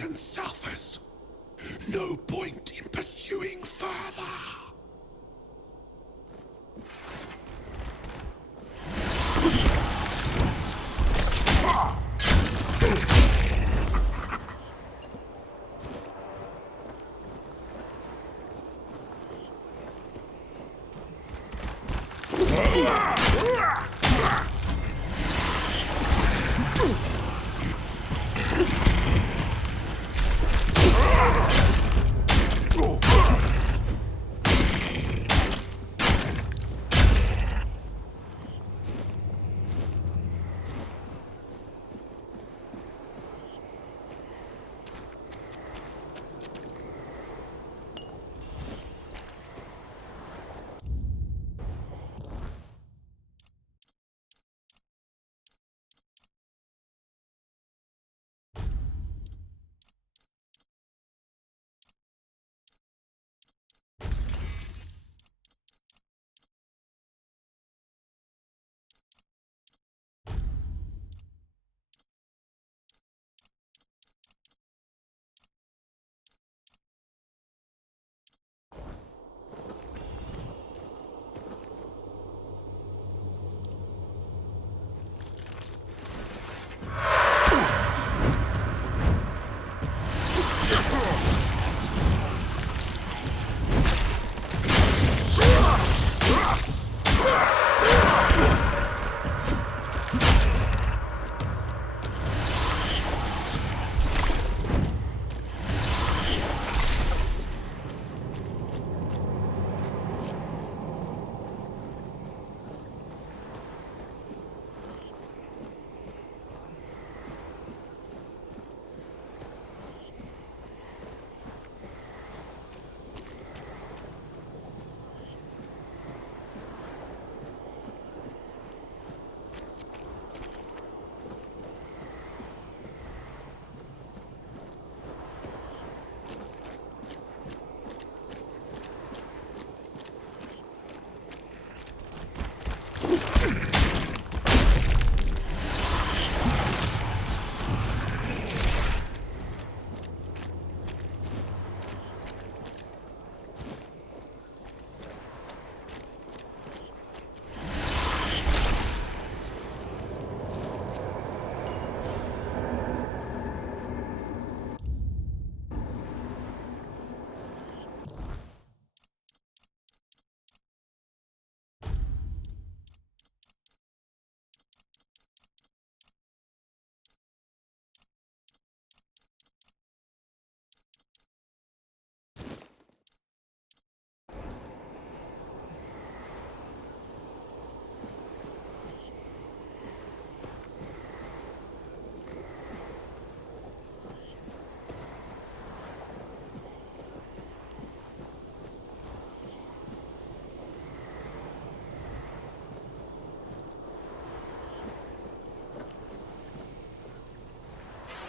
Titan suffers. No point in pursuing further.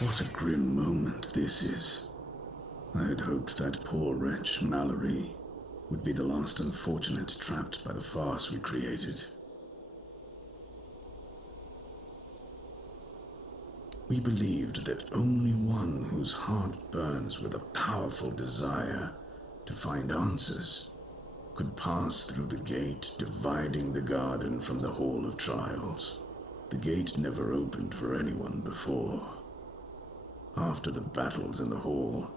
What a grim moment this is. I had hoped that poor wretch, Mallory, would be the last unfortunate trapped by the farce we created. We believed that only one whose heart burns with a powerful desire to find answers could pass through the gate dividing the garden from the Hall of Trials. The gate never opened for anyone before. After the battles in the hall,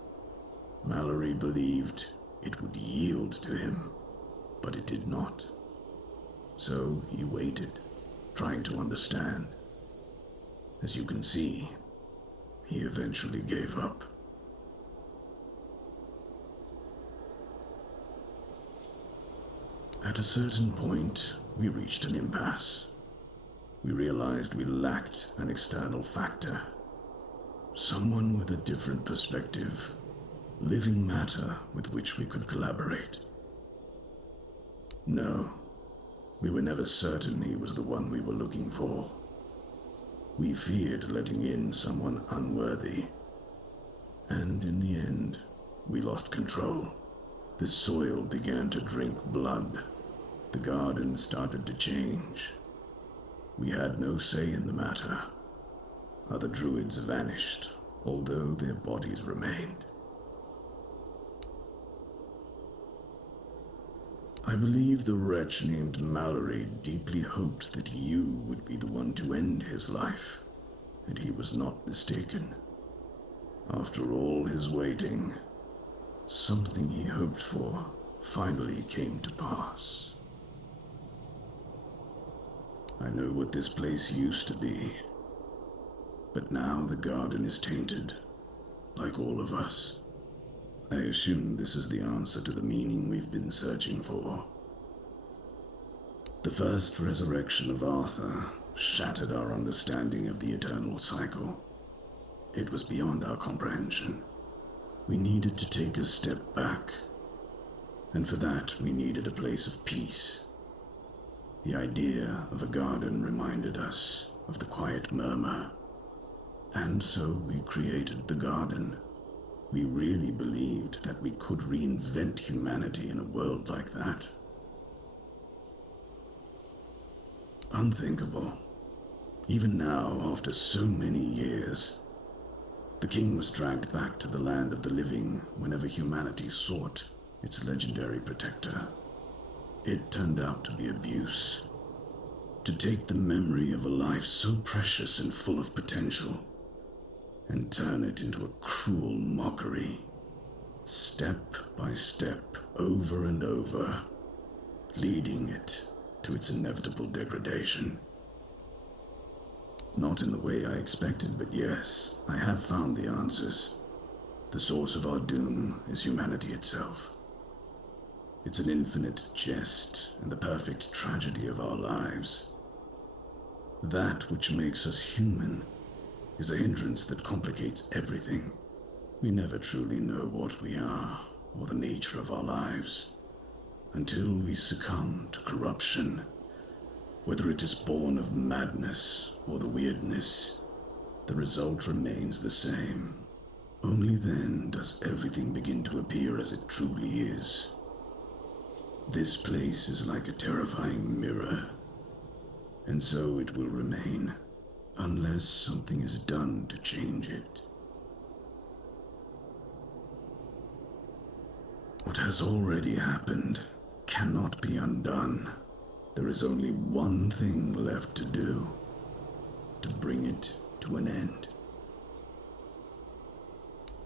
Mallory believed it would yield to him, but it did not. So he waited, trying to understand. As you can see, he eventually gave up. At a certain point, we reached an impasse. We realized we lacked an external factor. Someone with a different perspective, living matter with which we could collaborate. No, we were never certain he was the one we were looking for. We feared letting in someone unworthy. And in the end, we lost control. The soil began to drink blood. The garden started to change. We had no say in the matter. Other druids vanished, although their bodies remained. I believe the wretch named Mallory deeply hoped that you would be the one to end his life, and he was not mistaken. After all his waiting, something he hoped for finally came to pass. I know what this place used to be, but now the garden is tainted, like all of us. I assume this is the answer to the meaning we've been searching for. The first resurrection of Arthur shattered our understanding of the eternal cycle. It was beyond our comprehension. We needed to take a step back, and for that we needed a place of peace. The idea of a garden reminded us of the quiet murmur, and so we created the garden. We really believed that we could reinvent humanity in a world like that. Unthinkable. Even now, after so many years, the king was dragged back to the land of the living whenever humanity sought its legendary protector. It turned out to be abuse. To take the memory of a life so precious and full of potential and turn it into a cruel mockery, step by step, over and over, leading it to its inevitable degradation. Not in the way I expected, but yes, I have found the answers. The source of our doom is humanity itself. It's an infinite jest and the perfect tragedy of our lives. That which makes us human is a hindrance that complicates everything. We never truly know what we are or the nature of our lives until we succumb to corruption. Whether it is born of madness or the weirdness, the result remains the same. Only then does everything begin to appear as it truly is. This place is like a terrifying mirror, and so it will remain, unless something is done to change it. What has already happened cannot be undone. There is only one thing left to do, to bring it to an end.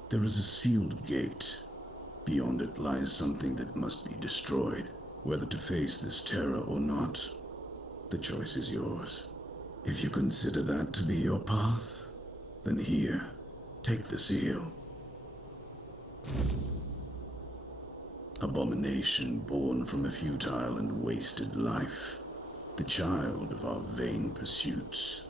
There is a sealed gate. Beyond it lies something that must be destroyed. Whether to face this terror or not, the choice is yours. If you consider that to be your path, then here, take the seal. Abomination born from a futile and wasted life, the child of our vain pursuits.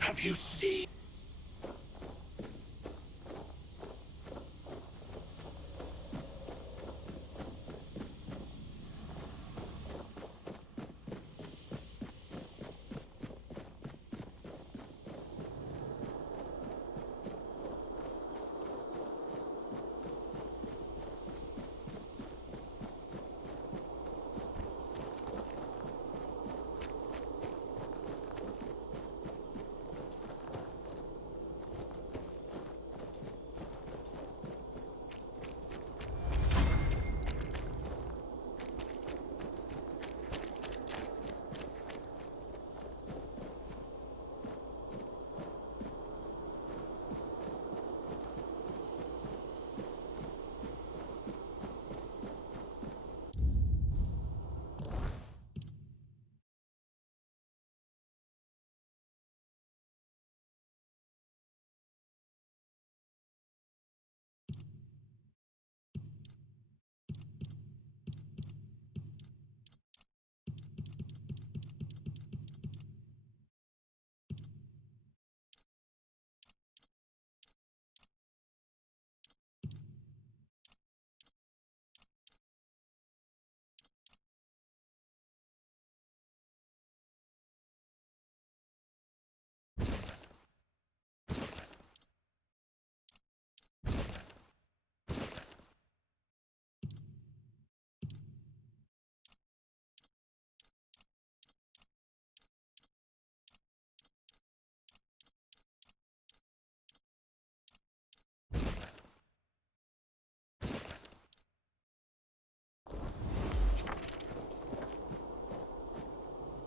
Have you seen?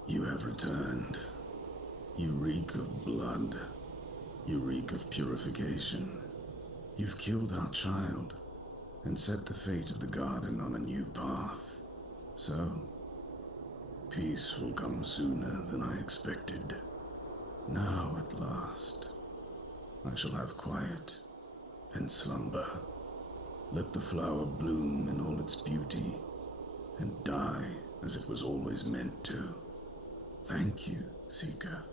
You have returned. You reek of blood. You reek of purification. You've killed our child and set the fate of the garden on a new path. So, peace will come sooner than I expected. Now, at last, I shall have quiet and slumber. Let the flower bloom in all its beauty and die as it was always meant to. Thank you, Seeker.